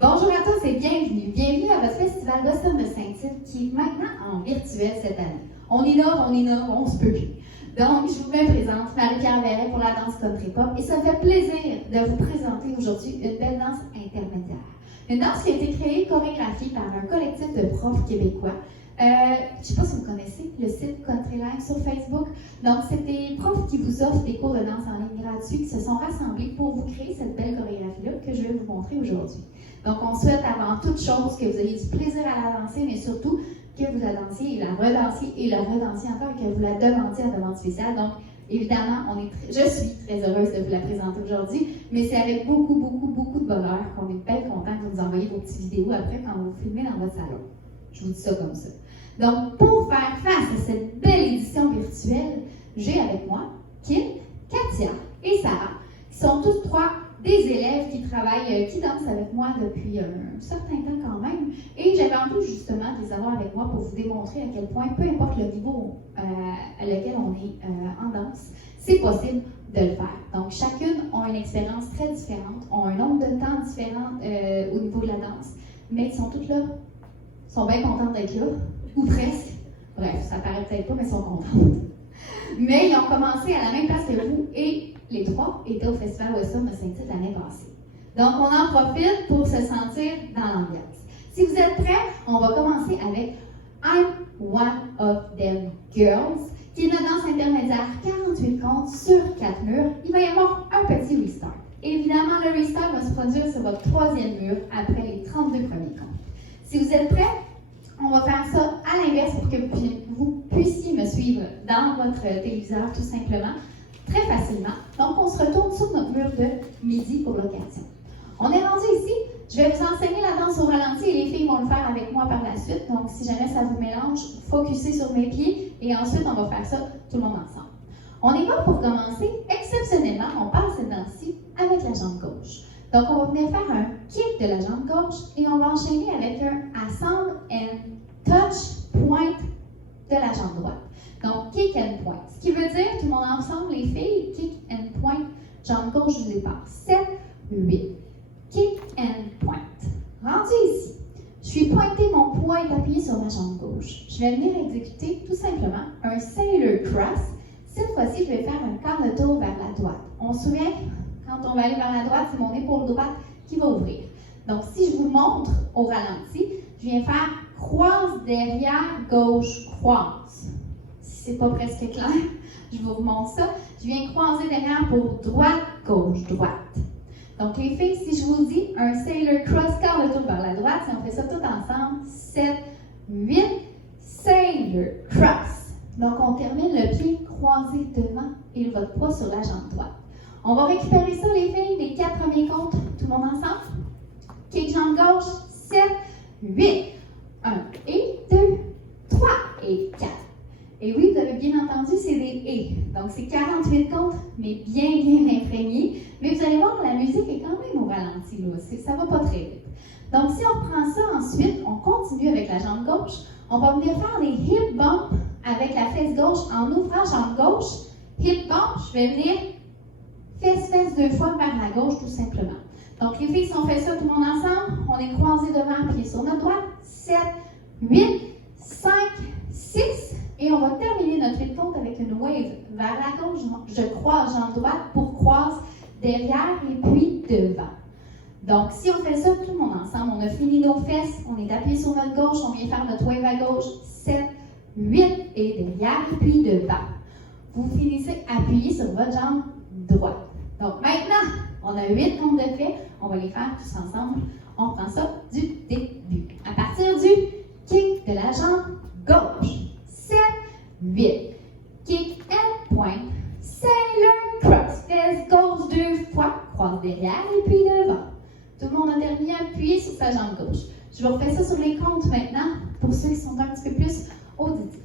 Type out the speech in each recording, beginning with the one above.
Bonjour à tous et bienvenue. Bienvenue à votre festival Gossam de Saint-Tite qui est maintenant en virtuel cette année. On innove, on se peut plus. Donc, je vous présente Marie-Pierre Verret pour la danse country pop et ça me fait plaisir de vous présenter aujourd'hui une belle danse intermédiaire. Une danse qui a été créée, chorégraphiée par un collectif de profs québécois. Je ne sais pas si vous connaissez le site Country Live sur Facebook. Donc, c'est des profs qui vous offrent des cours de danse en ligne gratuits qui se sont rassemblés pour vous créer cette belle chorégraphie-là que je vais vous montrer aujourd'hui. Donc, on souhaite avant toute chose que vous ayez du plaisir à la danser, mais surtout que vous la dansiez et la redansiez encore et que vous la demandiez à demande spéciale. Donc, évidemment, je suis très heureuse de vous la présenter aujourd'hui, mais c'est avec beaucoup de bonheur qu'on est bien content que vous nous envoyiez vos petites vidéos après quand vous filmez dans votre salon. Je vous dis ça comme ça. Donc, pour faire face à cette belle édition virtuelle, j'ai avec moi Kim, Katia et Sarah, qui sont toutes trois des élèves qui travaillent, qui dansent avec moi depuis un certain temps quand même. Et j'avais envie justement de les avoir avec moi pour vous démontrer à quel point, peu importe le niveau à lequel on est en danse, c'est possible de le faire. Donc, chacune a une expérience très différente, ont un nombre de temps différent au niveau de la danse, mais ils sont toutes là, sont bien contentes d'être là, ou presque. Bref, ça paraît peut-être pas, mais ils sont contentes. Mais ils ont commencé à la même place que vous et les trois étaient au Festival Gossam de Saint-Tite l'année passée. Donc, on en profite pour se sentir dans l'ambiance. Si vous êtes prêts, on va commencer avec I'm One of Them Girls, qui est une danse intermédiaire 48 comptes sur 4 murs. Il va y avoir un petit restart. Évidemment, le restart va se produire sur votre troisième mur après les 32 premiers comptes. Si vous êtes prêts, on va faire ça à l'inverse pour que vous puissiez me suivre dans votre téléviseur tout simplement, très facilement. Donc, on se retourne sur notre mur de midi pour l'occasion. On est rendu ici. Je vais vous enseigner la danse au ralenti et les filles vont le faire avec moi par la suite. Donc, si jamais ça vous mélange, focussez sur mes pieds et ensuite, on va faire ça tout le monde ensemble. On y va pour commencer. Exceptionnellement, on passe cette danse-ci avec la jambe gauche. Donc, on va venir faire un kick de la jambe gauche et on va enchaîner avec un assemble and touch point de la jambe droite. Donc, kick and point. Ce qui veut dire, tout le monde ensemble, les filles, kick and point, jambe gauche, je vous les passe. 7, 8. Kick and point. Rendu ici, je suis pointé mon poing appuyé sur ma jambe gauche. Je vais venir exécuter tout simplement un sailor cross. Cette fois-ci, je vais faire un quart de tour vers la droite. On se souvient, quand on va aller vers la droite, c'est mon épaule droite qui va ouvrir. Donc, si je vous montre au ralenti, je viens faire croise derrière, gauche, croise. Si c'est pas presque clair, je vous remonte ça. Je viens croiser derrière pour droite, gauche, droite. Donc, les filles, si je vous dis un sailor cross, quart de tour vers la droite, si on fait ça tout ensemble, 7, 8, sailor cross. Donc, on termine le pied croisé devant et votre poids sur la jambe droite. On va récupérer ça, les filles, les 4 premiers comptes, tout le monde ensemble. Kick jambe gauche, 7, 8, 1 et 2, 3 et 4. Et oui, vous avez bien entendu, c'est des « et ». Donc, c'est 48 comptes, mais bien imprégnés. Mais vous allez voir, la musique est quand même au ralenti, là. Ça va pas très vite. Donc, si on reprend ça ensuite, on continue avec la jambe gauche. On va venir faire des hip bumps avec la fesse gauche en ouvrant jambe gauche. Hip bump, je vais venir fesse 2 fois vers la gauche, tout simplement. Donc, les filles, si on fait ça tout le monde ensemble, on est croisés devant, pied sur notre droite. 7, 8, 5, 6. Et on va terminer notre hip compte avec une wave vers la gauche. Je croise jambe droite pour croise derrière et puis devant. Donc, si on fait ça tout le monde ensemble, on a fini nos fesses, on est appuyé sur notre gauche, on vient faire notre wave à gauche. 7, 8 et derrière et puis devant. Vous finissez appuyé sur votre jambe droite. Donc, maintenant, on a 8 comptes de fait. On va les faire tous ensemble. On prend ça du début. À partir du kick de la jambe gauche. 7, 8. Kick and point. Sailor cross. Fesse gauche 2 fois. Croise derrière et puis devant. Tout le monde a terminé appuyé sur sa jambe gauche. Je vais refaire ça sur les comptes maintenant pour ceux qui sont un petit peu plus auditifs.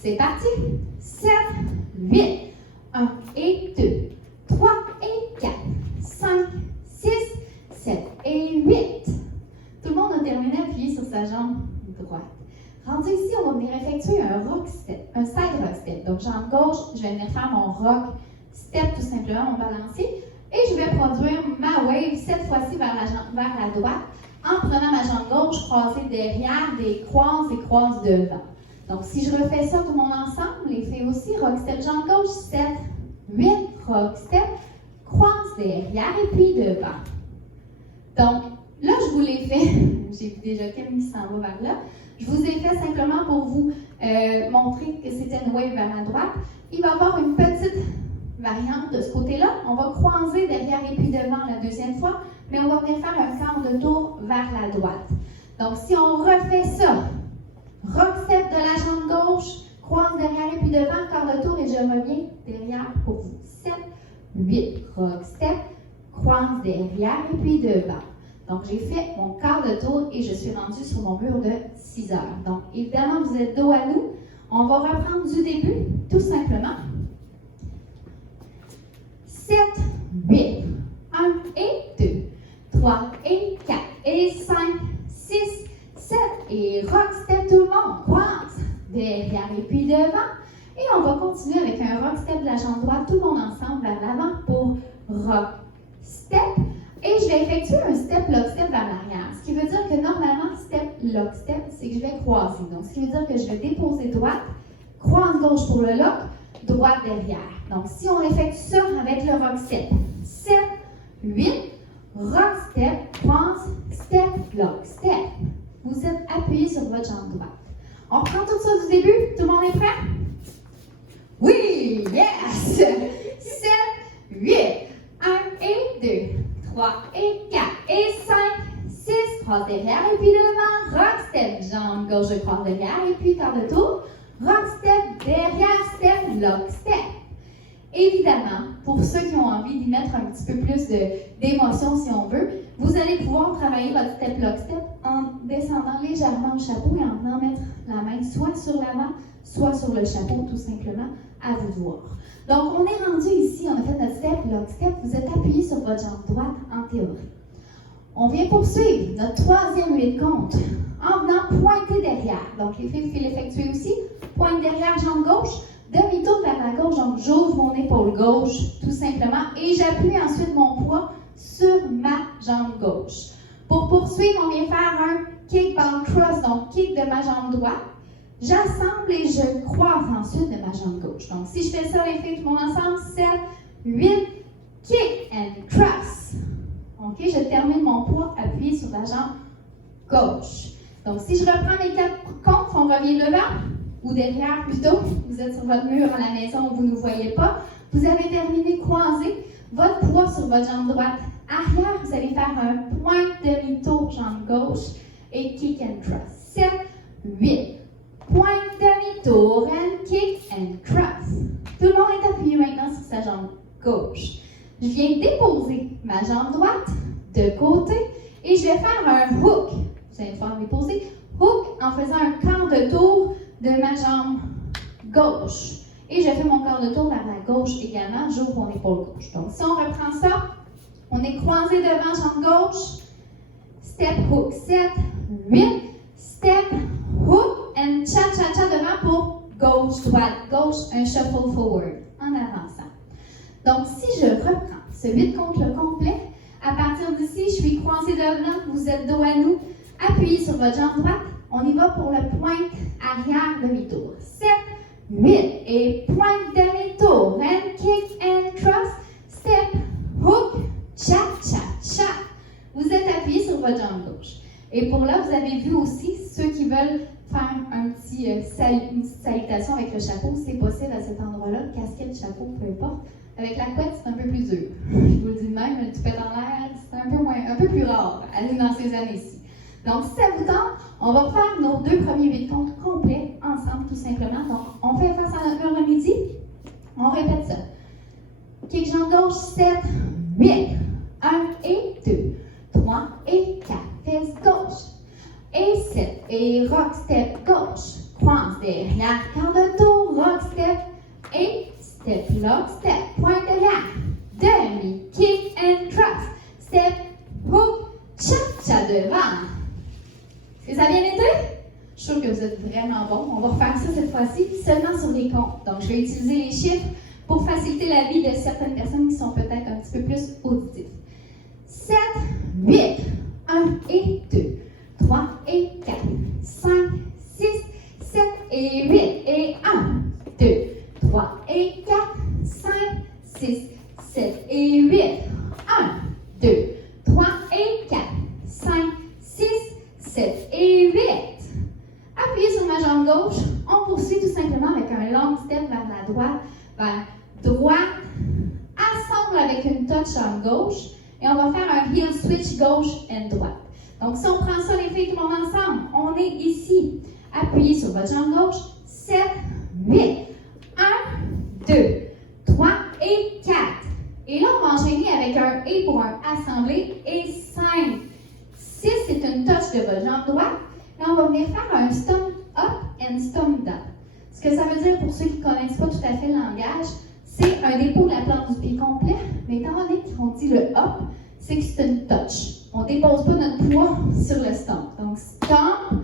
C'est parti. 7, 8. 1 et 2. 3 et 4. 5, 6, 7 et 8. Tout le monde a terminé appuyé sur sa jambe droite. Rendu ici, on va venir effectuer un rock step, un side rock step. Donc, jambe gauche, je vais venir faire mon rock step tout simplement, mon balancier. Et je vais produire ma wave cette fois-ci vers la droite, en prenant ma jambe gauche, croisée derrière, des croises devant. Donc, si je refais ça tout le monde ensemble, les filles aussi, rock step, jambe gauche, 7, 8, rock step, croise derrière et puis devant. Donc, là, je vous l'ai fait, j'ai vu déjà Camille s'en va vers là, je vous ai fait simplement pour vous montrer que c'était une wave vers la droite. Il va y avoir une petite variante de ce côté-là. On va croiser derrière et puis devant la deuxième fois, mais on va venir faire un quart de tour vers la droite. Donc, si on refait ça, rock step de la jambe gauche, croise derrière et puis devant, quart de tour et je reviens derrière pour vous. 7, 8, rock step, croise derrière et puis devant. Donc, j'ai fait mon quart de tour et je suis rendue sur mon mur de 6 heures. Donc, évidemment, vous êtes dos à nous. On va reprendre du début, tout simplement. 7, 8, 1 et 2, 3 et 4 et 5, 6, 7 et rock step tout le monde, croise derrière et puis devant. Et on va continuer avec un rock step de la jambe droite, tout le monde ensemble vers l'avant pour rock step. Et je vais effectuer un step lock step vers l'arrière. Ce qui veut dire que normalement, step lock step, c'est que je vais croiser. Donc, ce qui veut dire que je vais déposer droite, croise gauche pour le lock, droite derrière. Donc, si on effectue ça avec le rock step, 7, 8, rock step, croise, step, lock step. Vous êtes appuyé sur votre jambe droite. On reprend tout ça du début. Tout le monde est prêt? Oui! Yes! 7, 8, 1 et 2, 3 et 4 et 5, 6, croise derrière et puis devant, rock step, jambe gauche, je croise derrière et puis quart de tour, rock step, derrière, step, lock step. Évidemment, pour ceux qui ont envie d'y mettre un petit peu plus d'émotion si on veut, vous allez pouvoir travailler votre step lock step en descendant légèrement le chapeau et en venant mettre la main soit sur l'avant, soit sur le chapeau, tout simplement, à vous de voir. Donc, on est rendu ici, on a fait notre step lock step, vous êtes appuyé sur votre jambe droite en théorie. On vient poursuivre notre troisième 8 compte en venant pointer derrière. Donc, les filles, vous pouvez l'effectuer aussi. Pointe derrière, jambe gauche. Demi-tour vers la gauche, donc j'ouvre mon épaule gauche, tout simplement, et j'appuie ensuite mon poids sur ma jambe gauche. Pour poursuivre, on vient faire un kick ball cross, donc kick de ma jambe droite. J'assemble et je croise ensuite de ma jambe gauche. Donc, si je fais ça, les filles, tout le monde ensemble, 7, 8, kick and cross. OK, je termine mon poids appuyé sur la jambe gauche. Donc, si je reprends mes 4 comptes, on revient devant. Ou derrière plutôt, vous êtes sur votre mur à la maison, vous ne nous voyez pas. Vous avez terminé croisé, votre poids sur votre jambe droite. Arrière, vous allez faire un point demi-tour, jambe gauche, et kick and cross. 7, 8, point demi-tour, and kick and cross. Tout le monde est appuyé maintenant sur sa jambe gauche. Je viens déposer ma jambe droite de côté, et je vais faire un hook. Vous allez pouvoir déposer hook en faisant un quart de tour de ma jambe gauche. Et je fais mon quart de tour vers la gauche également, j'ouvre mon épaule gauche. Donc, si on reprend ça, on est croisé devant, jambe gauche, step, hook, 7, 8, step, hook, and cha-cha-cha devant pour gauche, droite, gauche, un shuffle forward, en avançant. Donc, si je reprends ce 8 compte le complet, à partir d'ici, je suis croisé devant, vous êtes dos à nous, appuyez sur votre jambe droite. On y va pour le pointe arrière demi-tour. 7, 8 et pointe demi-tour. And kick and cross. Step, hook, cha-cha-cha. Vous êtes appuyé sur votre jambe gauche. Et pour là, vous avez vu aussi, ceux qui veulent faire une petite salutation avec le chapeau, c'est possible à cet endroit-là. Casquette, chapeau, peu importe. Avec la couette, c'est un peu plus dur. Je vous le dis de même, le toupette en l'air, c'est un peu plus rare dans ces années-ci. Donc, si ça vous tente, on va faire nos 2 premiers 8 comptes complets ensemble, tout simplement. Donc, on fait face à notre mur de midi. On répète ça. Kick jambe gauche, 7, 8, 1 et 2, 3 et 4, fesse gauche, et 7, et rock step gauche, croise derrière, quart de tour, rock step, et step, lock step, pointe derrière, demi, kick and cross, step, hook, cha-cha devant. Est-ce que ça a bien été? Je suis sûre que vous êtes vraiment bon. On va refaire ça cette fois-ci seulement sur les comptes. Donc, je vais utiliser les chiffres pour faciliter la vie de certaines personnes qui sont peut-être un petit peu plus auditives. 7, 8. 1 et 2, 3 et 4, 5, 6, 7 et 8. Et 1, 2, 3 et 4, 5, 6, 7 et 8. 1, 2, 3 et 4, 5, 6, 7 et 8. Appuyez sur ma jambe gauche. On poursuit tout simplement avec un long step vers la droite, vers droite. Assemble avec une touch jambe gauche. Et on va faire un heel switch gauche et droite. Donc, si on prend ça, les filles, tout le monde ensemble, on est ici. Appuyez sur votre jambe gauche. 7, 8. 1, 2, 3 et 4. Et là, on va enchaîner avec un et pour un assemblé et 5. 6, c'est une touch de votre jambe droite. Là, on va venir faire un stomp up and stomp down. Ce que ça veut dire pour ceux qui ne connaissent pas tout à fait le langage, c'est un dépôt de la plante du pied complet, mais étant donné qu'on dit le up, c'est que c'est une touch. On ne dépose pas notre poids sur le stomp. Donc, stomp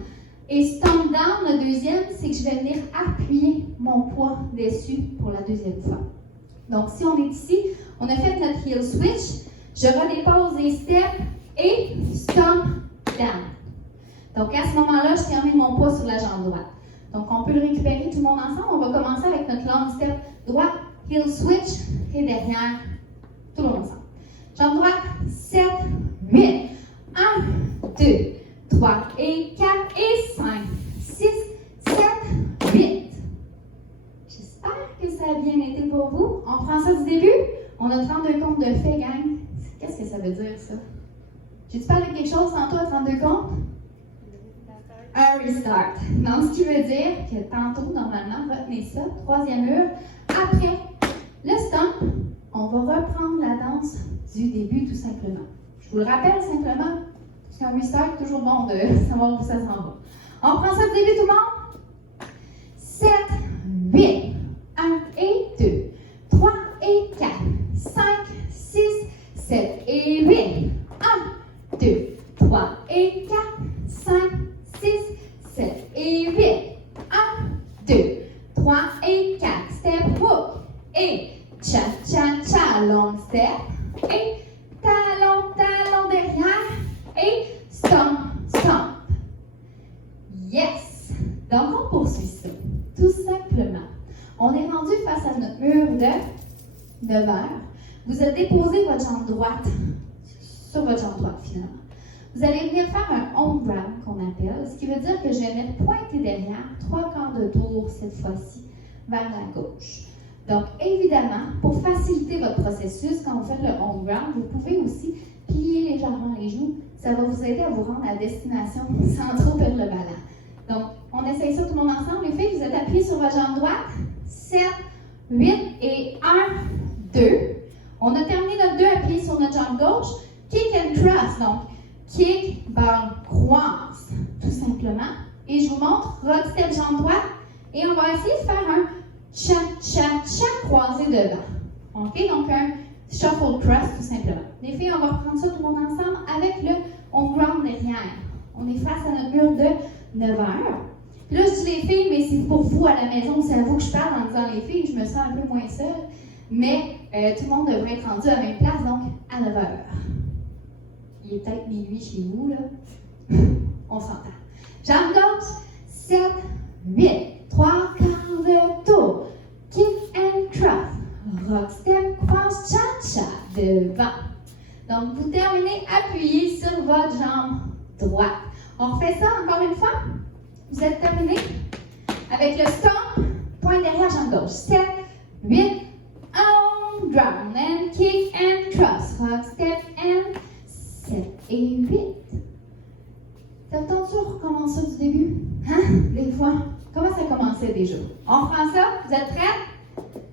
et stomp down, le deuxième, c'est que je vais venir appuyer mon poids dessus pour la deuxième fois. Donc, si on est ici, on a fait notre heel switch, je redépose les steps et stomp down. Donc, à ce moment-là, je termine mon poids sur la jambe droite. Donc, on peut le récupérer tout le monde ensemble. On va commencer avec notre long step droite, heel switch, et derrière, tout le monde ensemble. Jambe droite, 7, 8, 1, 2, 3 et 4 et 5, 6, 7, 8. J'espère que ça a bien été pour vous. On prend ça du début. On a 32 comptes de fait, gang. Qu'est-ce que ça veut dire, ça? J'ai-tu parlé de quelque chose tantôt à 32 comptes? Un restart. Donc, ce qui veut dire que tantôt, normalement, retenez ça, troisième mur. Après le stomp, on va reprendre la danse du début, tout simplement. Je vous le rappelle simplement, parce qu'un restart, toujours bon de savoir où ça s'en va. On prend ça du début, tout le monde? 7, 8, 1 et 2, 3 et 4, 5, 6, 7 et 8. 1, 2, 3 et 4, 5, 6, 7 et 8. 1, 2, 3 et 4. Step hook. Et cha-cha-cha. Long step. Et talon, talon derrière. Et stomp, stomp. Yes. Donc, on poursuit ça. Tout simplement. On est rendu face à notre mur de 9 heures. Vous avez déposé votre jambe droite sur votre jambe droite, finalement. Vous allez venir faire un home grab qu'on appelle, ce qui veut dire que je vais venir pointer derrière, 3/4 de tour cette fois-ci, vers la gauche. Donc, évidemment, pour faciliter votre processus, quand vous faites le home grab, vous pouvez aussi plier légèrement les genoux. Ça va vous aider à vous rendre à destination sans trop perdre le ballon. Donc, on essaye ça tout le monde ensemble. Les filles, vous êtes appuyées sur votre jambe droite. 7, 8 et 1, 2. On a terminé notre 2 appuyé sur notre jambe gauche. Kick and cross. Donc, kick, ball, croise, tout simplement. Et je vous montre, rock step, jambe droite. Et on va essayer de faire un cha-cha-cha croisé devant. OK? Donc, un shuffle cross, tout simplement. Les filles, on va reprendre ça tout le monde ensemble avec le on ground derrière. On est face à notre mur de 9 heures. Puis là, je dis les filles, mais c'est pour vous à la maison, c'est à vous que je parle en disant les filles, je me sens un peu moins seule. Mais tout le monde devrait être rendu à la même place, donc à 9 heures. Il est peut-être minuit chez vous, là. On s'entend. Jambe gauche, 7, 8, 3/4 de tour. Kick and cross. Rock step, cross, cha-cha, devant. Donc, vous terminez appuyé sur votre jambe droite. On refait ça encore une fois. Vous êtes terminé avec le stomp, point derrière, jambe gauche. 7, 8, on ground and kick and cross. Rock step and 7 et 8. Ça vous tente-tu de recommencer ça du début? Hein? Des fois. Comment ça commençait déjà? On prend ça? Vous êtes prêts?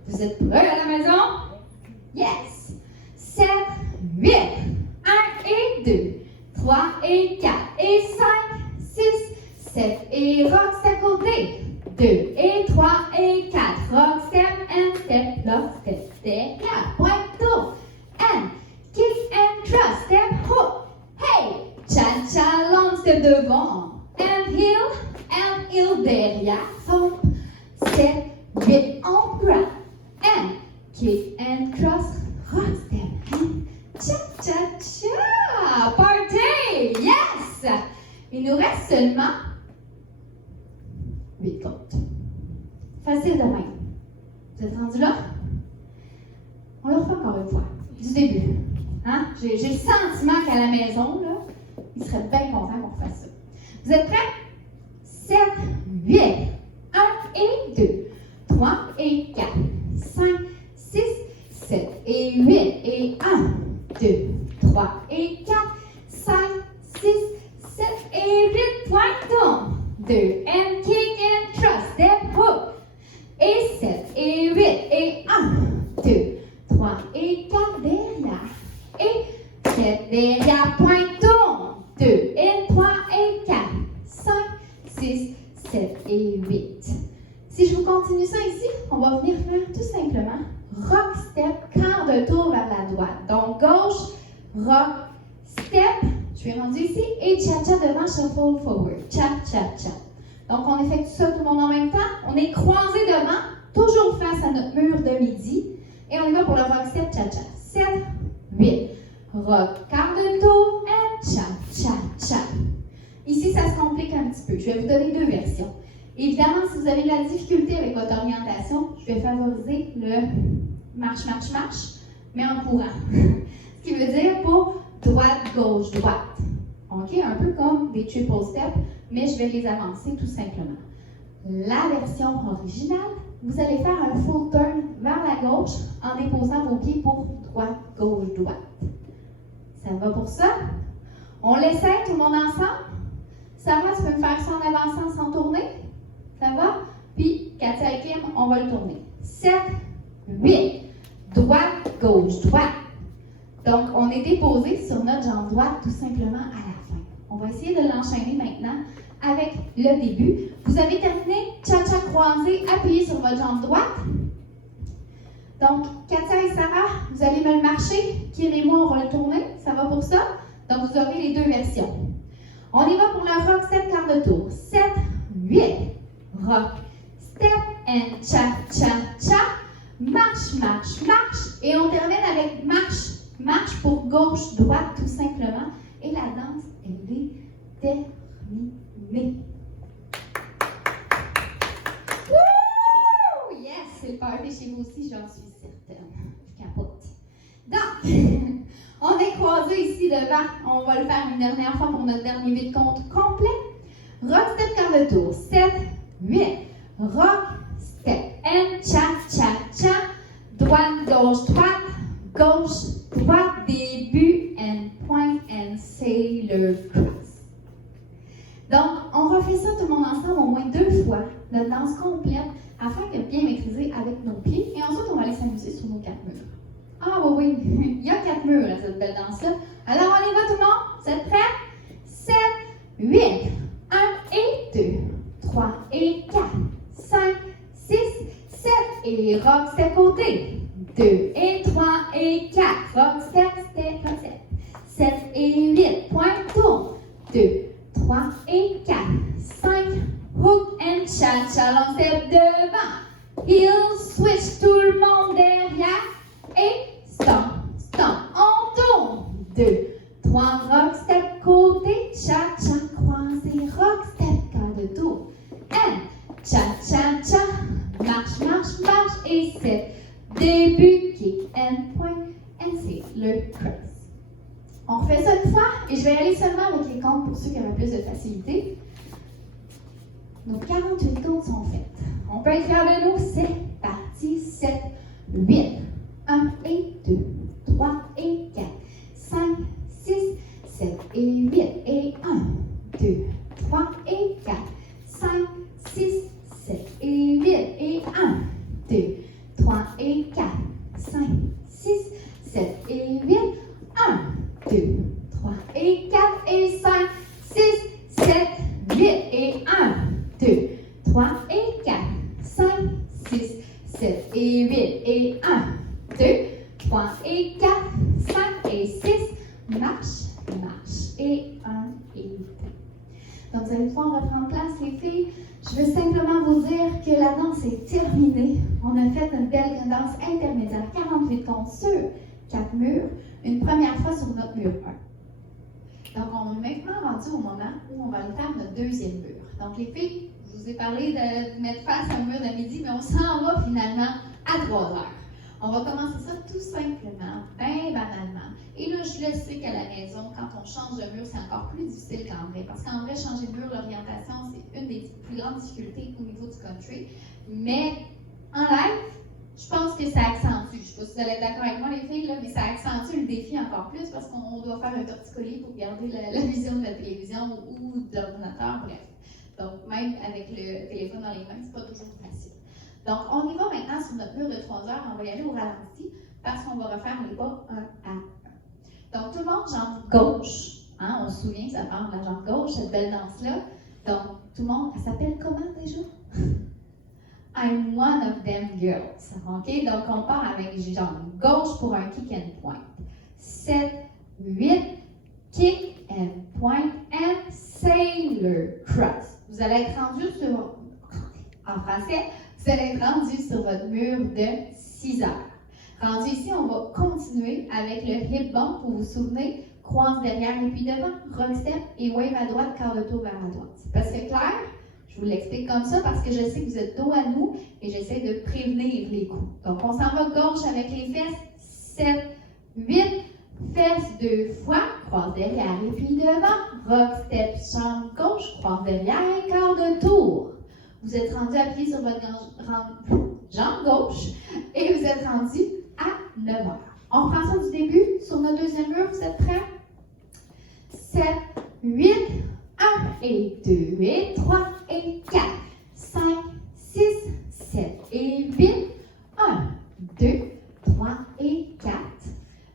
Vous êtes prêts à la maison? Yes! 7, 8, 1 et 2, 3 et 4 et 5, 6, 7 et rock step côté. 2 et 3 et 4. Rock step and step, lock step, step, là. Point tour. And kick and cross, step hook. Hey! Cha-cha, long step devant. And heel derrière. Hop. Step, 8 on ground. And kick and cross, rock step. And cha-cha-cha. Part Il nous reste seulement 8 comptes. Facile de même. Vous êtes rendus là? On le refait encore une fois, du début. Hein? J'ai le sentiment qu'à la maison, là, il serait bien content qu'on fasse ça. Vous êtes prêts? 7, 8, 1 et 2, 3 et 4, 5, 6, 7 et 8 et 1, 2, 3 et 4, 5, 6, 7 et 8, point down, 2 and kick and thrust, step hook, et 7 et 8 et 1, 2, 3 et 4 derrière, et 7 derrière, point down, 2 et 3 et 4, 5, 6, 7 et 8. Si je vous continue ça ici, on va venir faire tout simplement rock, step, quart de tour vers la droite. Donc, gauche, rock, step, je suis rendue ici, et cha-cha devant, shuffle forward. Cha-cha-cha. Donc, on effectue ça tout le monde en même temps. On est croisé devant, toujours face à notre mur de midi. Et on y va pour le rock, step, cha-cha. 7, 8. Rock, quart de tour, et cha-cha-cha. Ici, ça se complique un petit peu. Je vais vous donner deux versions. Évidemment, si vous avez de la difficulté avec votre orientation, je vais favoriser le marche, marche, marche, mais en courant. Ce qui veut dire pour droite, gauche, droite. OK? Un peu comme des triple steps, mais je vais les avancer tout simplement. La version originale, vous allez faire un full turn vers la gauche en déposant vos pieds pour droite, gauche, droite. Ça va pour ça? On l'essaie, tout le monde ensemble? Sarah, tu peux me faire ça en avançant sans tourner? Ça va? Puis, Katia et Kim, on va le tourner. 7, 8, droite, gauche, droite. Donc, on est déposé sur notre jambe droite tout simplement à la fin. On va essayer de l'enchaîner maintenant avec le début. Vous avez terminé, cha-cha croisé, appuyez sur votre jambe droite. Donc, Katia et Sarah, vous allez me le marcher. Kim et moi, on va le tourner. Ça va pour ça? Donc, vous aurez les deux versions. On y va pour le rock, step, quart de tour. 7, 8, rock, step, and cha-cha-cha. Marche, marche, marche. Et on termine avec marche, marche pour gauche, droite, tout simplement. Et la danse, elle est terminée. Wouh! Yes, c'est le party chez vous aussi, j'en suis certaine. Je capote. Donc, on est croisés ici devant. On va le faire une dernière fois pour notre dernier vide compte complet. Rock, step, quart de tour. 7, 8. Rock, step, and cha-cha-cha. Droite, gauche, droite. Gauche, droite, début, and point, and sailor cross. Donc, on refait ça tout le monde ensemble au moins 2 fois, notre danse complète, afin de bien maîtriser avec nos pieds. Et ensuite, on va aller s'amuser sur nos 4 murs. Ah oui, oui, il y a 4 murs à cette belle danse-là. Alors, on y va tout le monde? Vous êtes prêts? 7, 8, 1 et 2, 3 et 4, 5, 6, 7 et rock, step côté. 2 et 3 et 4, rock, step, step, rock, step. 7 et 8, point, tourne. 2, 3 et 4, 5, hook and cha-cha, long step devant. Heel switch, tout le monde derrière. Et stomp, stomp, on tourne. 2, 3, rock, step, côté, cha-cha, croisé, rock, step, quart de tour. And cha-cha-cha, marche, marche, marche, et 7. Début, kick, and point, and c'est le cross. On refait ça une fois, et je vais aller seulement avec les comptes pour ceux qui avaient plus de facilité. Nos 48 comptes sont faites. On peut être fiers de nous, c'est parti. 7, 8. 1 et 2, 3 et 4, 5, 6, 7 et 8 et 1, 2, 3 et 4, 5, 6, 7 et 8 et 1, 2, 3 et 4, 5, 6, 7 et 8, 1, 2, 3 et 4 et 5, 6, 7, 8 et 1, 2, 3 et 4, 5, 6, 7 et 8 et 1, 2, 3 et 4, 5 et 6, marche, marche, et 1 et 2. Donc, vous allez pouvoir reprendre place, les filles. Je veux simplement vous dire que la danse est terminée. On a fait une belle danse intermédiaire, 48 comptes sur 4 murs, une première fois sur notre mur 1. Donc, on on est maintenant rendu au moment où on va aller faire notre deuxième mur. Donc, les filles, je vous ai parlé de mettre face à un mur de midi, mais on s'en va finalement à 3 heures. On va commencer ça tout simplement, bien banalement. Et là, je le sais qu'à la maison, quand on change de mur, c'est encore plus difficile qu'en vrai. Parce qu'en vrai, changer de mur, l'orientation, c'est une des plus grandes difficultés au niveau du country. Mais en live, je pense que ça accentue. Je ne sais pas si vous allez être d'accord avec moi, les filles, là, mais ça accentue le défi encore plus parce qu'on doit faire un torticolis pour garder la vision de la télévision ou de l'ordinateur, bref. Donc, même avec le téléphone dans les mains, c'est pas toujours facile. Donc, on y va maintenant sur notre mur de 3 heures. On va y aller au ralenti parce qu'on va refaire les pas un à un. Donc, tout le monde, jambe gauche. Hein, on se souvient que ça parle de la jambe gauche, cette belle danse-là. Donc, tout le monde, elle s'appelle comment déjà? I'm one of them girls. OK? Donc, on part avec jambe gauche pour un kick and point. 7, 8, kick and point and sailor cross. Vous allez être rendu sur, en français, vous allez être rendu sur votre mur de 6 heures. Rendu ici, on va continuer avec le hip bump. Vous vous souvenez, croise derrière et puis devant, rock step et wave à droite, quart de tour vers la droite. C'est parce que clair? Je vous l'explique comme ça parce que je sais que vous êtes dos à nous et j'essaie de prévenir les coups. Donc, on s'en va gauche avec les fesses. 7, 8, fesses 2 fois, croise derrière et puis devant, rock step, jambe gauche, croise derrière et quart de tour. Vous êtes rendu appuyé sur votre jambe gauche et vous êtes rendu à 9 heures. On reprend ça du début sur notre deuxième mur. Vous êtes prêts? 7, 8, 1 et 2 et 3 et 4, 5, 6, 7 et 8, 1, 2, 3 et 4.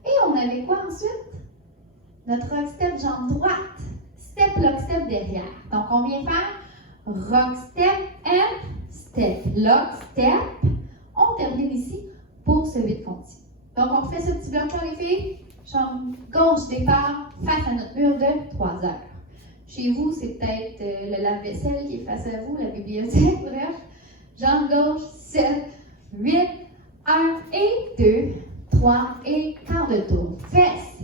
Et on avait quoi ensuite? Notre rock step jambe droite. Step, lock, step derrière. Donc, on vient faire rock step and step, lock step. On termine ici pour ce 8 continu. Donc, on refait ce petit bloc-là, les filles. Jambe gauche départ face à notre mur de 3 heures. Chez vous, c'est peut-être le lave-vaisselle qui est face à vous, la bibliothèque, bref. Jambe gauche, 7, 8, 1 et 2, 3 et quart de tour. Fesses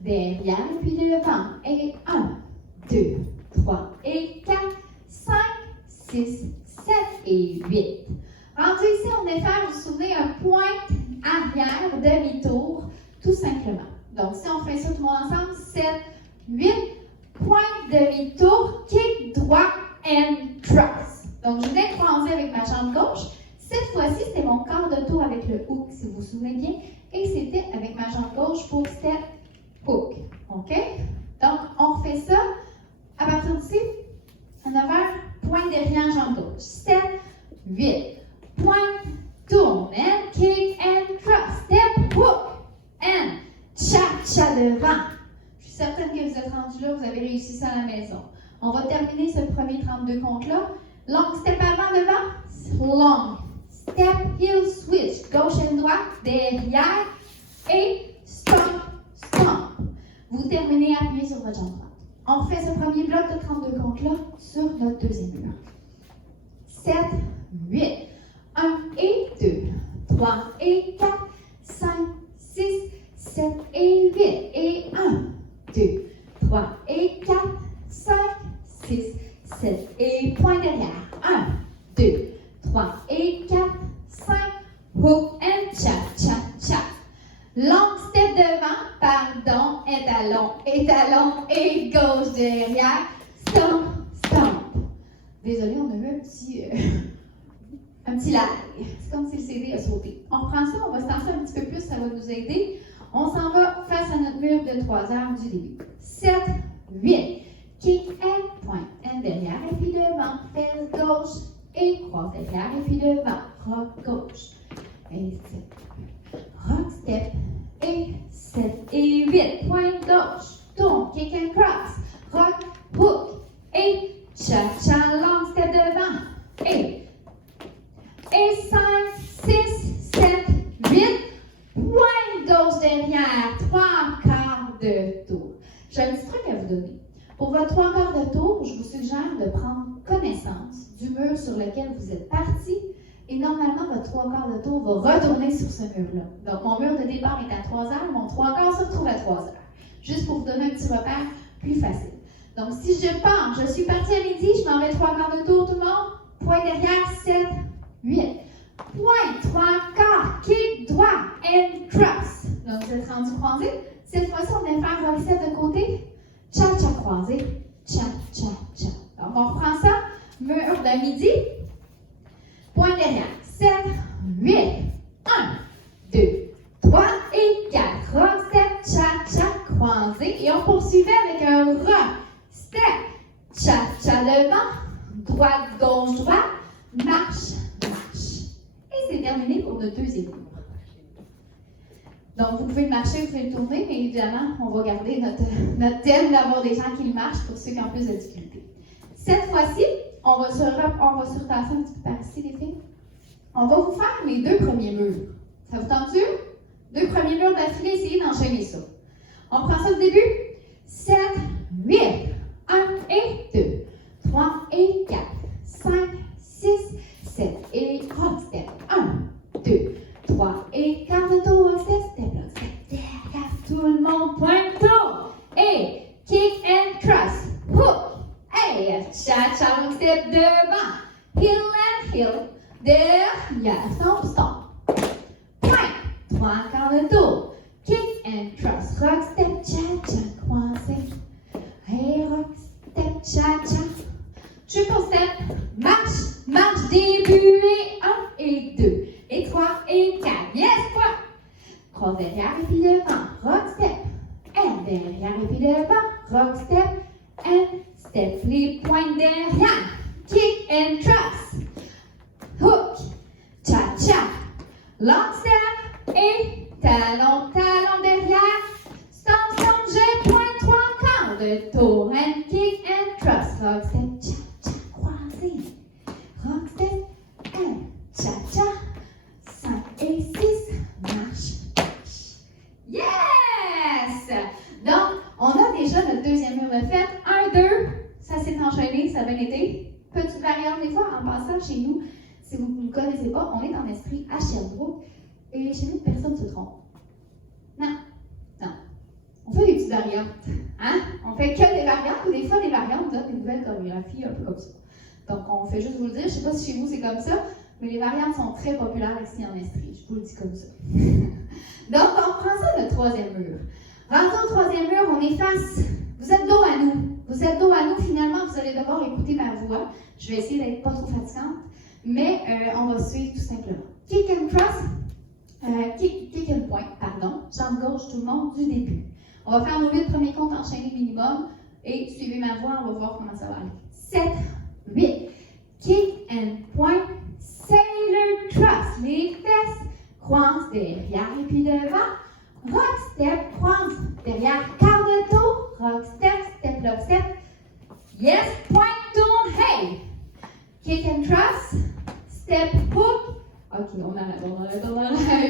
derrière puis devant. Et 1, 2, 3 et 4, 5, 6, 7 et 8. Rendu ici, on vient faire, vous vous souvenez, un point arrière, demi-tour, tout simplement. Donc, si on fait ça tout le monde ensemble, 7, 8, point demi-tour, kick droit and cross. Donc, je viens de croiser avec ma jambe gauche. Cette fois-ci, c'était mon quart de tour avec le hook, si vous vous souvenez bien. Et c'était avec ma jambe gauche pour step hook. OK? Donc, on refait ça. À partir d'ici, à 9 heures, point derrière, jambe gauche. 7, 8, point, tourne, and kick and cross. Step hook and cha-cha devant. Je suis certaine que vous êtes rendu là, vous avez réussi ça à la maison. On va terminer ce premier 32 comptes-là. Long step avant, devant. Long step, heel switch. Gauche et droite, derrière. Et stomp, stomp. Vous terminez appuyé sur votre jambe droite. On fait ce premier bloc de 32 comptes-là sur notre deuxième mur. 7, 8, 1 et 2, 3 et 4, 5, 6, 7 et 8. Et 1, 2, 3 et 4, 5, 6, 7 et point derrière. 1, 2, 3 et 4, 5, hook and cha, cha, cha. Long step devant, pardon, étalon et gauche derrière. Stomp, stomp. Désolée, on a eu un petit lag. C'est comme si le CD a sauté. On reprend ça, on va se lancer un petit peu plus, ça va nous aider. On s'en va face à notre mur de 3 heures du début. 7, 8, kick and point, and derrière et puis devant, fesse gauche et croise derrière et puis devant, rock gauche. Et 7, rock step et 7 et 8, point gauche, tourne, kick and cross, rock, hook et cha-cha, long step devant et 5, 6, 7, 8, point gauche derrière, 3 quarts de tour. J'ai un petit truc à vous donner. Pour votre 3 quarts de tour, je vous suggère de prendre connaissance du mur sur lequel vous êtes parti et normalement, votre 3 quarts de tour va retourner sur ce mur-là. Donc, mon mur de départ est à 3 heures, mon 3 quarts se retrouve à 3 heures. Juste pour vous donner un petit repère, plus facile. Donc, si je pars, je suis partie à midi, je m'en vais 3 quarts de tour, tout le monde. Point derrière, 7, 8. Point, 3 quarts, kick droit, and cross. Donc, vous êtes rendu croisé. Cette fois-ci, on vient faire rock step de côté. Cha-cha croisé. Cha-cha-cha. Donc, on reprend ça. Mur de midi. Point derrière. 7, 8. 1, 2, 3 et 4. Rock step, cha-cha croisé. Et on poursuivait avec un rock step. Cha-cha devant. Droite, gauche, droite. Marche, marche. Et c'est terminé pour notre deuxième cours. Donc, vous pouvez le marcher, vous pouvez le tourner, mais évidemment, on va garder notre thème d'avoir des gens qui le marchent pour ceux qui ont plus de difficultés. Cette fois-ci, on va se retasser un petit peu par ici, les filles. On va vous faire les 2 premiers murs. Ça vous tente-tu? 2 premiers murs d'affilée, essayez d'enchaîner ça. On prend ça au début. 7, 8, 1 et 2, 3 et 4, 5, 6, 7 et rock step. 1, 2, 3 et quart de tour, rock step, step, rock step, derrière tout le monde, point tour. Et kick and cross, hook. Et cha-cha, rock step devant. Heel and heel, derrière, stomp, stomp. Point, 3 quarts de tour. Kick and cross, rock step, cha-cha, croisé. Et rock step, cha-cha. Triple step, marche, marche, début et 1 et 2. Et 3 et 4. Yes, quoi? Croise derrière et puis devant. Rock step. And derrière et puis devant. Rock step. And step. Les pointes derrière. Kick and cross. Hook. Cha-cha. Long step. Et talon, talon derrière. Stomp, stomp, jet, point, 3 quarts de tour. And kick and cross. Rock step. Cha-cha. Croisé. Rock step. And cha-cha. 5 et 6, marche, marche. Yes! Donc, on a déjà notre deuxième mur de fait. 1, 2, ça s'est enchaîné, ça a bien été. Petite variante des fois, en passant chez nous, si vous ne connaissez pas, on est en esprit à Sherbrooke et chez nous, personne ne se trompe. Non, non. On fait des petites variantes. Hein? On fait que des variantes ou des fois des variantes donnent des nouvelles chorégraphies un peu comme ça. Donc, on fait juste vous le dire. Je ne sais pas si chez vous c'est comme ça. Mais les variantes sont très populaires ici en Estrie, je vous le dis comme ça. Donc, on prend ça le troisième mur. Rendu au troisième mur, on est face. Vous êtes dos à nous. Vous êtes dos à nous, finalement, vous allez devoir écouter ma voix. Je vais essayer d'être pas trop fatigante, mais on va suivre tout simplement. Kick and cross, kick and point, pardon. Jambe gauche, tout le monde, du début. On va faire nos 8 premiers comptes enchaînés minimum et suivez ma voix, on va voir comment ça va aller. 7, 8, kick and point. Sailor cross, les fesses, croise derrière et puis devant. Rock step, croise derrière, quart de tour. Rock step, step, lock step. Yes, point, tourne, hey. Kick and cross, step, hook. Ok, on arrête.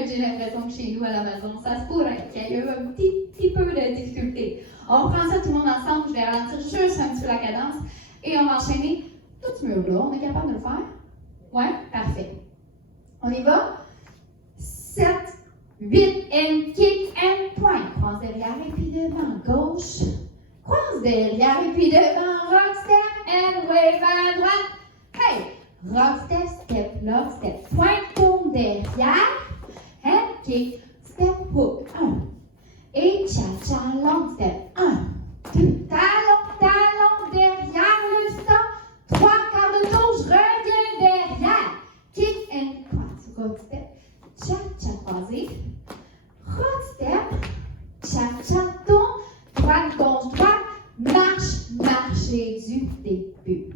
J'ai l'impression que chez nous à la maison, ça se pourrait qu'il y ait eu un petit peu de difficulté. On reprend ça tout le monde ensemble. Je vais ralentir juste un petit peu la cadence. Et on va enchaîner tout ce mur-là. On est capable de le faire? Ouais, parfait. On y va. 7, 8, and kick and point. Croise derrière et puis devant. Gauche. Croise derrière et puis devant. Rock step and wave à droite. Hey! Rock step, step, lock step. Point, tourne derrière. And kick, step, hook. 1. Et cha-cha, long step. 1, 2. Talon, talon derrière le stop. 3 quarts de tour, je reviens derrière. Kick and cross. Rock step. Cha-cha croisé. Rock step. Cha-cha tourne. Droite, gauche, droite. Marche, marcher du début.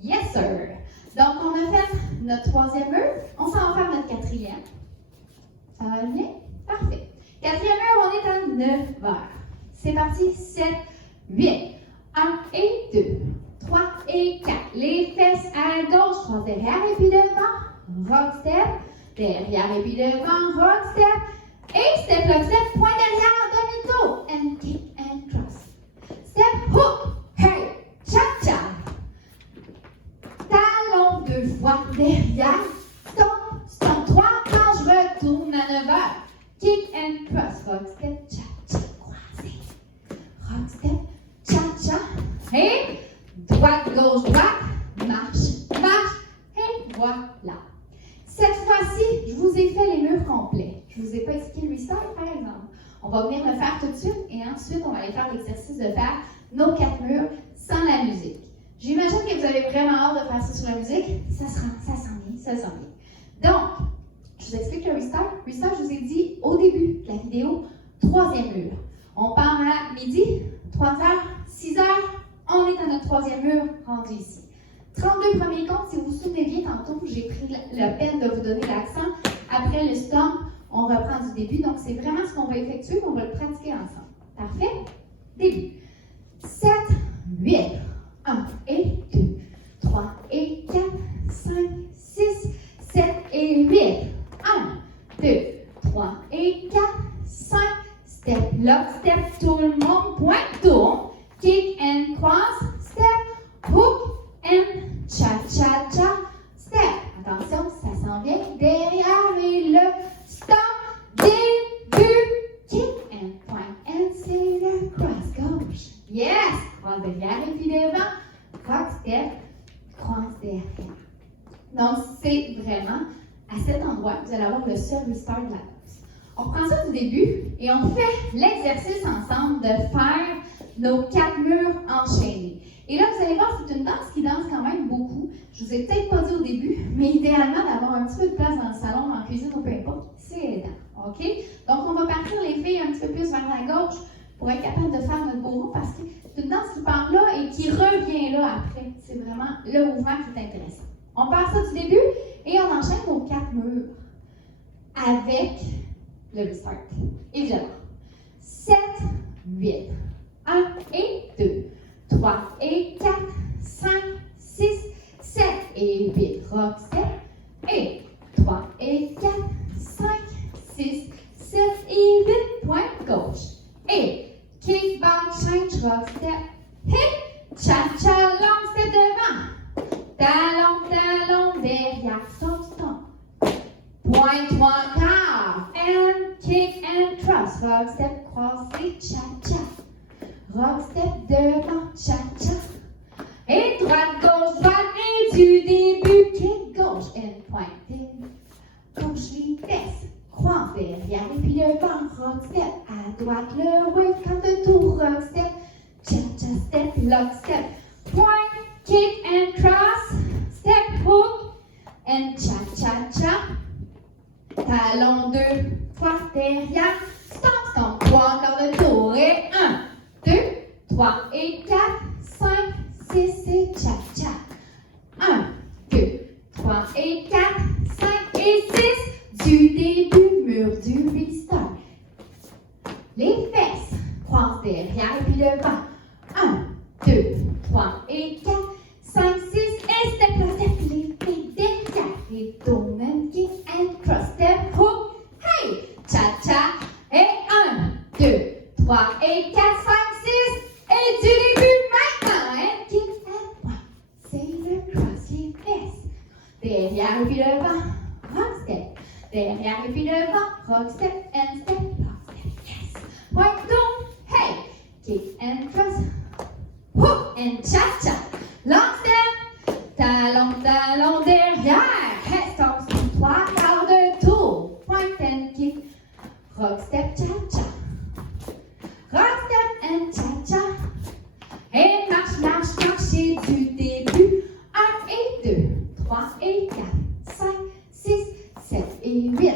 Yes, sir. Donc, on a fait notre troisième mur. On s'en va faire notre quatrième. Ça va bien? Parfait. Quatrième mur, on est à 9 heures. C'est parti. 7, 8. 1 et 2. 3 et 4. Les fesses à gauche, croise derrière et puis devant. Rock step. Derrière et puis devant. Rock step. Et step, lock step. Point derrière en demi-tour. And kick and cross. Step, hook. Hey. Cha-cha. Talon 2 fois derrière. Stomp, stomp. 3 quand je retourne à 9 heures. Kick and cross. Rock step. Cha-cha. Croisé. Rock step. Et droite, gauche, droite. Marche, marche. Et voilà. Cette fois-ci, je vous ai fait les murs complets. Je ne vous ai pas expliqué le restart, par exemple. On va venir le faire tout de suite et ensuite, on va aller faire l'exercice de faire nos 4 murs sans la musique. J'imagine que vous avez vraiment hâte de faire ça sur la musique. Ça s'en vient. Donc, je vous explique le restart. Restart, je vous ai dit au début de la vidéo, 3e mur. On part à midi, 3h, 6h, on est à notre 3e mur rendu ici. 32 premiers comptes, si vous vous souvenez bien, tantôt, j'ai pris la peine de vous donner l'accent. Après le stomp, on reprend du début. Donc, c'est vraiment ce qu'on va effectuer, on va le pratiquer ensemble. Parfait? Début. 7, 8. 1 et 2, 3 et 4, 5, 6, 7 et 8. 1, 2, 3 et 4, 5. Step, lock, step, tout le monde, point, tourne. Kick and cross, step, hook and cha-cha-cha, step. Attention, ça s'en vient derrière et le stop, début, kick and point and c'est le cross gauche. Yes! Cross derrière et puis devant, rock step, cross derrière. Donc, c'est vraiment à cet endroit que vous allez avoir le seul restart de la danse. On reprend ça du début et on fait l'exercice ensemble de faire nos 4 murs enchaînés. Et là, vous allez voir, c'est une danse qui danse quand même beaucoup. Je vous ai peut-être pas dit au début, mais idéalement, d'avoir un petit peu de place dans le salon, en cuisine ou peu importe, c'est aidant. OK? Donc, on va partir les filles un petit peu plus vers la gauche pour être capable de faire notre beau rond parce que c'est une danse qui part là et qui revient là après. C'est vraiment le mouvement qui est intéressant. On part ça du début et on enchaîne nos 4 murs avec le restart. Évidemment. 7, 8. 1 et 2, 3 et 4, 5, 6, 7 et 8. Rock step. Et 3 et 4, 5, 6, 7 et 8. Point gauche. Et kick back, change, rock step. Et cha-cha, long step devant. Talon, talon, derrière, stop, stop. Point 3 quarts. And kick and cross. Rock step, crossé, cha-cha. Rock step devant, cha-cha. Et droite, gauche, droite, et du début, kick gauche, and point in. Gauche, les fesses, croix derrière, et puis devant, rock step. À droite, le wave, quand de tour, rock step. Cha-cha step, lock step. Point, kick and cross, step, hook, and cha-cha-cha. Talon 2 fois derrière, stop, stop, 3 quarts de tour, et 1, 2, 3 et 4, 5, 6 et cha-cha. 1, 2, 3 et 4, 5 et 6. Du début, mur du restart. Les fesses, croise derrière et puis devant. 1, 2, 3 et 4, 5, 6 et step, step, les pieds derrière. Et tourne and kick and cross, step, hook, hey, cha-cha. Et 1, 2, 3 et 4, 5, 6. Et du début maintenant, and kick and point. C'est le cross, les fesses. Derrière et puis devant, rock step. Derrière et puis devant, rock step and step, rock step, yes. Point down, hey, kick and cross, hook and cha-cha. Long step, talon, talon derrière, hey, stop, 3 quarts de tour. Point and kick, rock step, cha-cha. Rock step and cha-cha. Et marche, marche, marche, et du début. 1 et 2, 3 et 4, 5, 6, 7 et 8.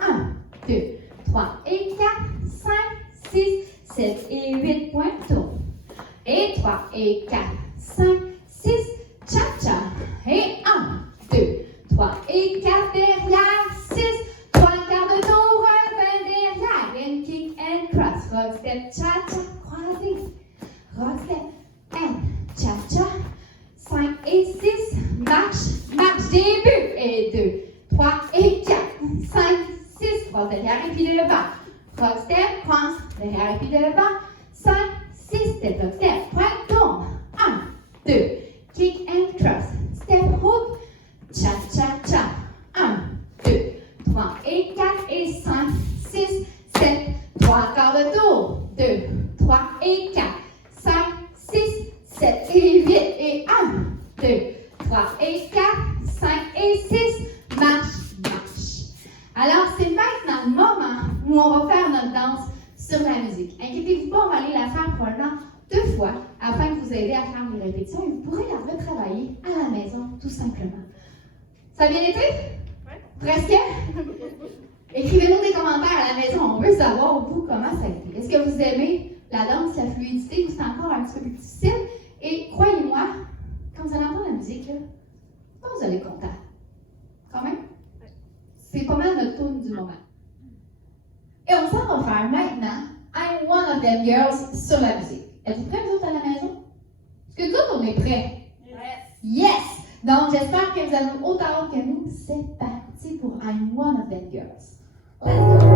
1, 2, 3 et 4, 5, 6, 7 et 8. Point tour. Et 3 et 4, 5, 6, cha-cha. Et 1, 2, 3 et 4 derrière, 6, 3 quarts de tour, 20 derrière. And kick and cross, rock step, cha-cha, croisé. Rock step and cha-cha. 5 et 6, marche, marche, début. Et 2, 3 et 4, 5, 6, croise derrière et puis devant. Rock step, cross, derrière et puis devant. 5, 6, step, rock step, point, tourne. 1, 2, kick and cross, step, hook, cha-cha-cha. 1, 2, 3 et 4 et 5, 6, 7, 3 quarts de tour. 2, 3 et 4, 5, 6, 7 et 8 et 1, 2, 3 et 4, 5 et 6. Marche, marche. Alors, c'est maintenant le moment où on va faire notre danse sur la musique. Inquiétez-vous pas, on va aller la faire probablement 2 fois afin de vous aider à faire les répétitions et vous pourrez la retravailler à la maison, tout simplement. Ça a bien été? Oui. Presque? Écrivez-nous des commentaires à la maison, on veut savoir vous comment ça a été. Est-ce que vous aimez la danse, la fluidité ou c'est encore un petit peu plus difficile? Et croyez-moi, quand vous allez entendre la musique, là, vous allez être content. Quand même? C'est pas mal notre tourne du moment. Et on s'en va faire maintenant I'm One of Them Girls sur la musique. Êtes-vous prêts, vous autres, à la maison? Est-ce que nous autres, on est prêts? Yes! Yes! Donc, j'espère que vous avez autant hâte que nous. C'est parti pour I'm One of Them Girls. Let's go!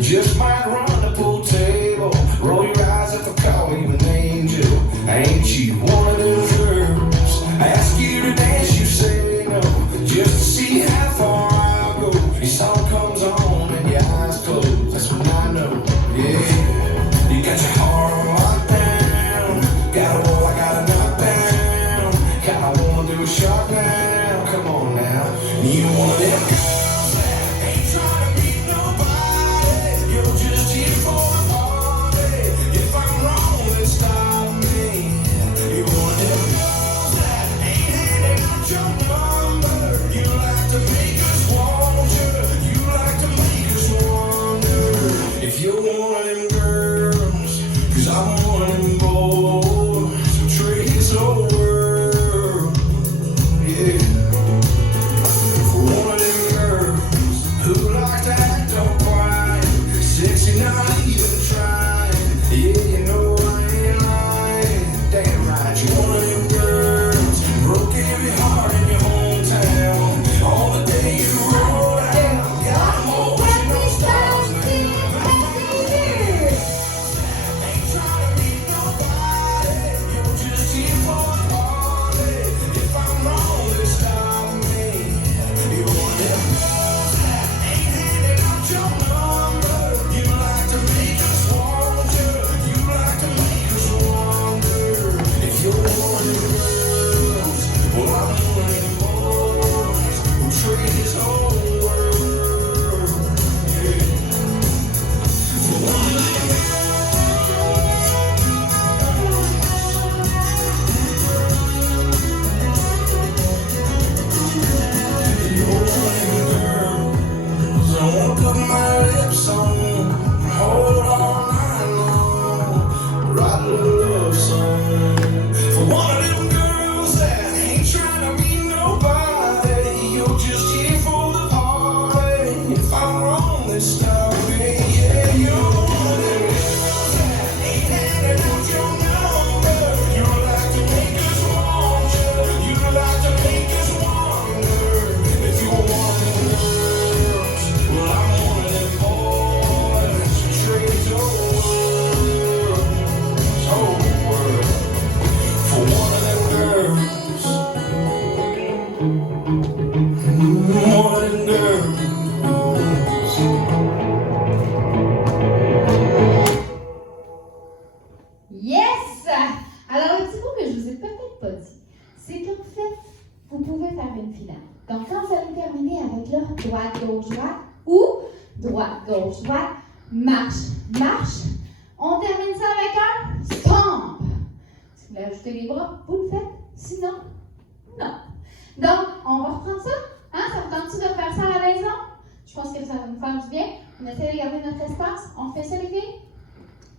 Just might run the pool table. Roll your eyes if I call you an angel. Ain't you one of them girls? I ask you to dance, you say no. Just to see how far I'll go. Your song comes on and your eyes close. That's when I know, yeah. You got your heart on lockdown. Got a wall I gotta knock down. Kinda wanna do a shot now. Come on now. You one of them girls. You're one of them girls, 'cause I'm one of them boys who trade his whole world, yeah. One of them girls who like to act all quiet, sexy, not even trying. Yeah, you know I ain't lying. Damn right, you're one of them girls who broke every heart in your hometown. All the day you roll out, got more than no stars. Yes! Alors, le petit mot que je vous ai peut-être pas dit, c'est qu'en fait, vous pouvez faire une finale. Donc, quand vous allez terminer avec le droite, gauche, droite ou droite, gauche, droite, marche, marche, on termine ça avec un stomp. Si vous voulez ajouter les bras, vous le faites. Sinon, non. Donc, on va reprendre ça. Hein? Ça vous tente-tu de faire ça à la maison? Je pense que ça va nous faire du bien. On essaie de garder notre espace. On fait ça, les filles?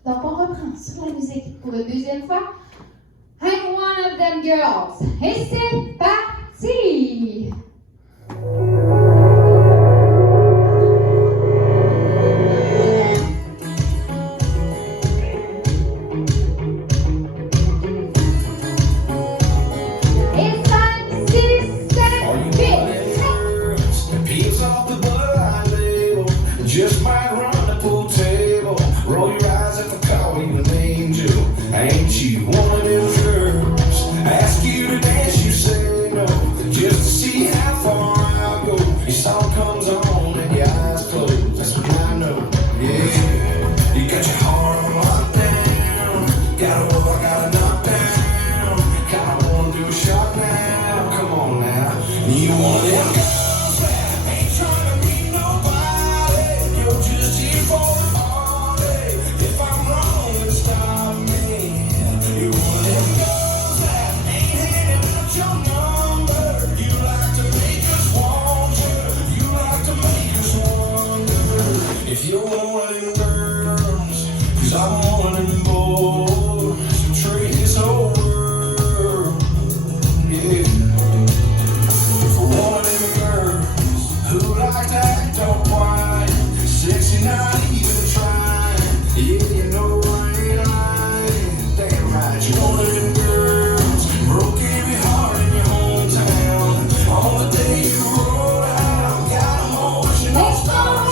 Donc, on reprend sur la musique pour une deuxième fois. I'm one of them girls. Et c'est parti! Just might run the pool table. Roll your eyes if I call you an angel. I ain't wanting boys who trade his whole world, yeah. For one of them girls who like to act all quiet, sexy, not even trying, yeah, you know I ain't lying, damn right. You one of them girls broke every heart in your hometown, on the day you rolled out, got a horse and no stars.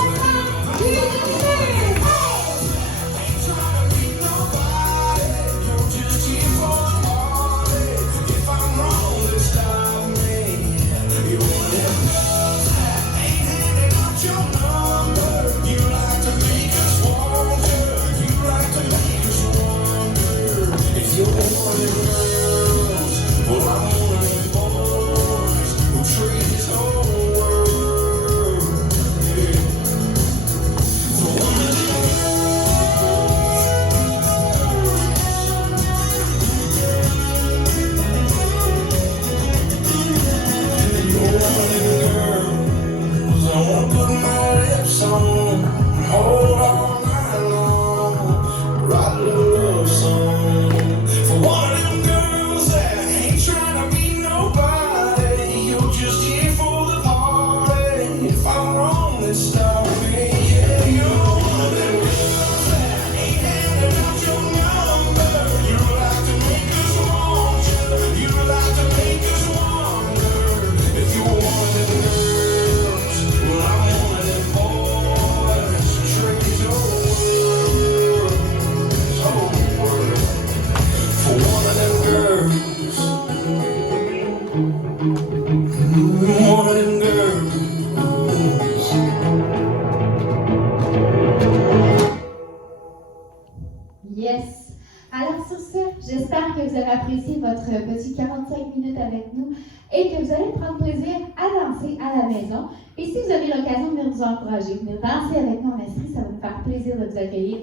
Yes! Alors sur ce, j'espère que vous avez apprécié votre petit 45 minutes avec nous et que vous allez prendre plaisir à danser à la maison. Et si vous avez l'occasion de venir nous encourager, venir danser avec nous en Estrie, ça va nous faire plaisir de vous accueillir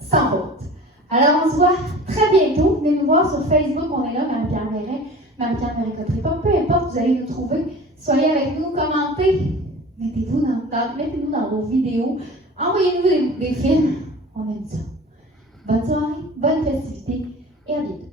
sans faute. Alors on se voit très bientôt. Venez nous voir sur Facebook, on est là, Marie-Pierre Verret, Marie-Pierre Verret-Cotrépas, peu importe, vous allez nous trouver. Soyez avec nous, commentez, mettez-nous dans vos vidéos, envoyez-nous des films, on aime ça. Bonne soirée, bonne festivité et à bientôt.